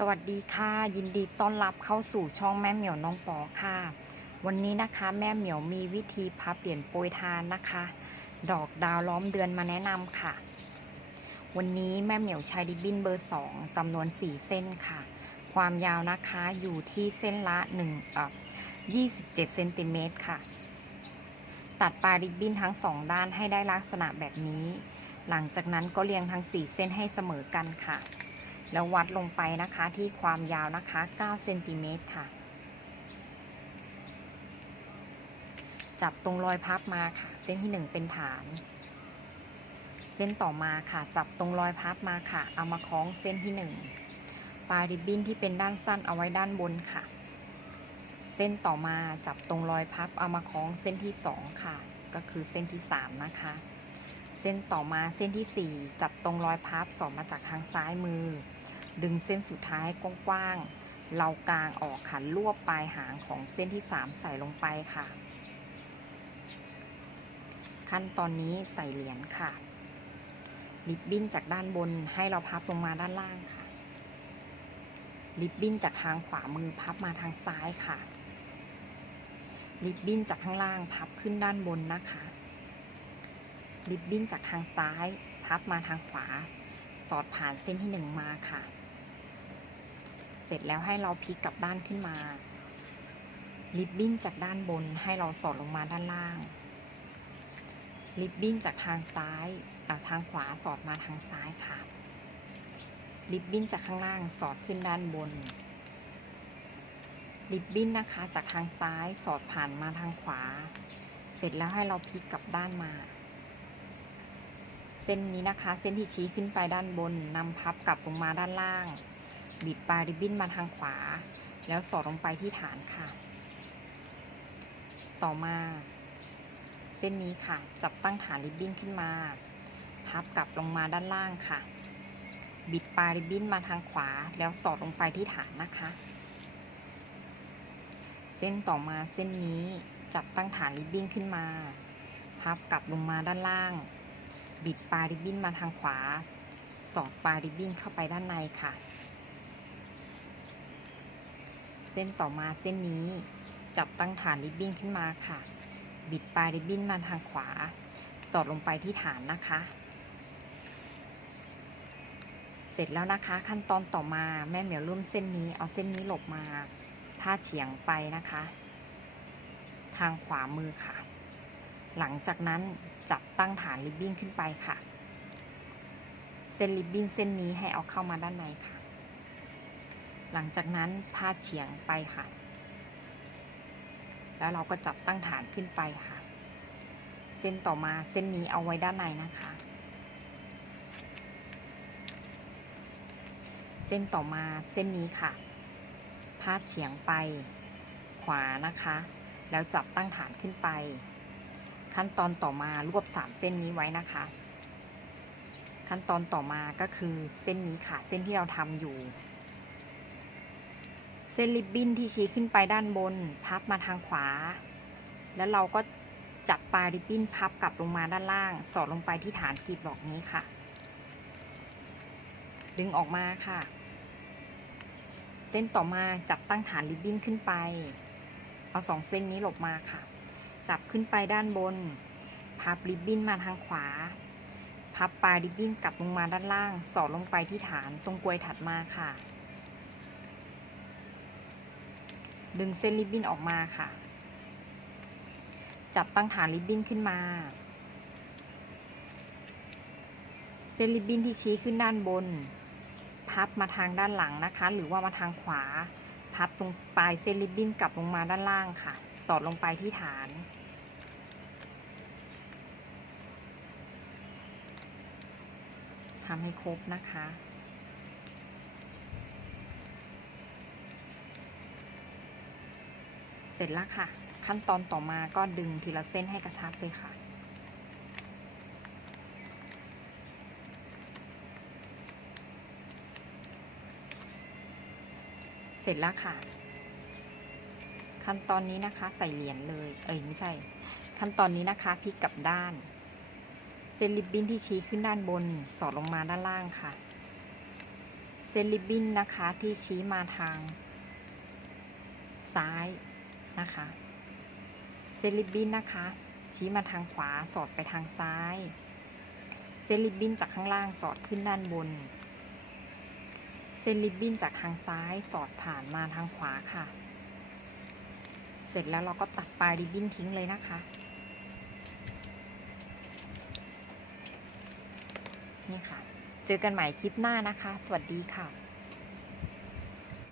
สวัสดีค่ะ ยินดีต้อนรับเข้าสู่ช่องแม่เหมียวน้องปอค่ะ วันนี้นะคะแม่เหมียวมีวิธีพับเหรียญโปรยทานนะคะ ดอกดาวล้อมเดือนมาแนะนำค่ะ วันนี้แม่เหมียวใช้ริบบินเบอร์2จำนวน4เส้นค่ะ ความยาวนะคะอยู่ที่เส้นละ1เอ่อ27เจ็ดเซนติเมตรค่ะ ตัดปลายริบบิ้นทั้งสองด้านให้ได้ลักษณะแบบนี้ หลังจากนั้นก็เรียงทั้ง4เส้นให้เสมอกันค่ะ แล้ววัดลงไปนะคะที่ความยาวนะคะ9เซนติเมตรค่ะ จับตรงรอยพับมาค่ะ เส้นที่ 1 เป็นฐาน เส้นต่อมาค่ะ จับตรงรอยพับมาค่ะ เอามาคล้องเส้นที่ 1 ปลายริบบิ้นที่เป็นด้านสั้นเอาไว้ด้านบนค่ะ เส้นต่อมาจับตรงรอยพับเอามาคล้องเส้นที่ 2 ค่ะ ก็คือเส้นที่ 3 นะคะเส้นต่อมาเส้นที่ 4 จับตรงรอยพับสอดมาจากทางซ้ายมือ ดึงเส้นสุดท้ายกว้างๆ เรากลางออกค่ะรวบปลายหางของเส้นที่ 3 ใส่ลงไปค่ะ ขั้นตอนนี้ใส่เหรียญค่ะ ริบบิ้นจากด้านบนให้เราพับลงมาด้านล่างค่ะ ริบบิ้นจากทางขวามือพับมาทางซ้ายค่ะ ริบบิ้นจากข้างล่างพับขึ้นด้านบนนะคะ ริบบิ้นจากทางซ้ายพับมาทางขวา สอดผ่านเส้นที่หนึ่งมาค่ะ เสร็จแล้วให้เราพลิกกลับด้านขึ้นมาริบบิ้นจากด้านบนให้เราสอดลงมาด้านล่างริบบิ้นจากทางซ้ายทางขวาสอดมาทางซ้ายค่ะริบบิ้นจากข้างล่างสอดขึ้นด้านบนริบบิ้นนะคะจากทางซ้ายสอดผ่านมาทางขวา เสร็จแล้วให้เราพลิกกลับด้านมา เส้นนี้นะคะ เส้นที่ชี้ขึ้นไปด้านบนนำพับกลับลงมาด้านล่าง บิดปลายริบบิ้นมาทางขวา แล้วสอดลงไปที่ฐานค่ะ ต่อมา เส้นนี้ค่ะ จับตั้งฐานริบบิ้นขึ้นมา พับกลับลงมาด้านล่างค่ะ บิดปลายริบบิ้นมาทางขวา แล้วสอดลงไปที่ฐานนะคะ เส้นต่อมาเส้นนี้จับตั้งฐานริบบิ้นขึ้นมา พับกลับลงมาด้านล่าง บิดปลายริบบิ้นมาทางขวา สอดปลายริบบิ้นเข้าไปด้านในค่ะ ส้นต่อมาเส้นนี้ จับตั้งฐานริบบิ้นขึ้นมาค่ะ บิดปลายริบบิ้นมาทางขวา สอดลงไปที่ฐานนะคะ เสร็จแล้วนะคะ ขั้นตอนต่อมาแม่เหมียวร่วมเส้นนี้เอาเส้นนี้หลบมาพาดเฉียงไปนะคะ ทางขวามือค่ะ หลังจากนั้นจับตั้งฐานริบบิ้นขึ้นไปค่ะ เส้นริบบิ้นเส้นนี้ให้เอาเข้ามาด้านในค่ะ หลังจากนั้นพาดเฉียงไปค่ะ แล้วเราก็จับตั้งฐานขึ้นไปค่ะ เส้นต่อมาเส้นนี้เอาไว้ด้านในนะคะ เส้นต่อมาเส้นนี้ค่ะ พาดเฉียงไปขวานะคะ แล้วจับตั้งฐานขึ้นไป ขั้นตอนต่อมารวบสามเส้นนี้ไว้นะคะ ขั้นตอนต่อมาก็คือเส้นนี้ค่ะ เส้นที่เราทำอยู่ เส้นริบบิ้นที่ชี้ขึ้นไปด้านบน พับมาทางขวา แล้วเราก็จับปลายริบบิ้นพับกลับลงมาด้านล่าง สอดลงไปที่ฐานกรีบดอกนี้ค่ะ ดึงออกมาค่ะ เส้นต่อมาจับตั้งฐานริบบิ้นขึ้นไป เอาสองเส้นนี้หลบมาค่ะ จับขึ้นไปด้านบน พับริบบิ้นมาทางขวา พับปลายริบบิ้นกลับลงมาด้านล่าง สอดลงไปที่ฐานตรงกลวยถัดมาค่ะ ดึงเส้นริบบิ้นออกมาค่ะ จับตั้งฐานริบบิ้นขึ้นมา เส้นริบบิ้นที่ชี้ขึ้นด้านบน พับมาทางด้านหลังนะคะ หรือว่ามาทางขวา พับตรงปลายเส้นริบบิ้นกลับลงมาด้านล่างค่ะ สอดลงไปที่ฐานทำให้ครบนะคะ เสร็จแล้วค่ะ ขั้นตอนต่อมาก็ดึงทีละเส้นให้กระชับเลยค่ะ เสร็จแล้วค่ะ ขั้นตอนนี้นะคะใส่เหรียญเลย เอ้ยไม่ใช่ ขั้นตอนนี้นะคะพลิกกลับด้าน เส้นริบบิ้นที่ชี้ขึ้นด้านบนสอดลงมาด้านล่างค่ะ เส้นริบบิ้นนะคะที่ชี้มาทางซ้าย นะคะเส้นริบบินนะคะ ชี้มาทางขวาสอดไปทางซ้ายเส้นริบบินจากข้างล่างสอดขึ้นด้านบนเส้นริบบินจากทางซ้ายสอดผ่านมาทางขวาค่ะ เสร็จแล้วเราก็ตัดปลายริบบิ้นทิ้งเลยนะคะ นี่ค่ะ เจอกันใหม่คลิปหน้านะคะ สวัสดีค่ะ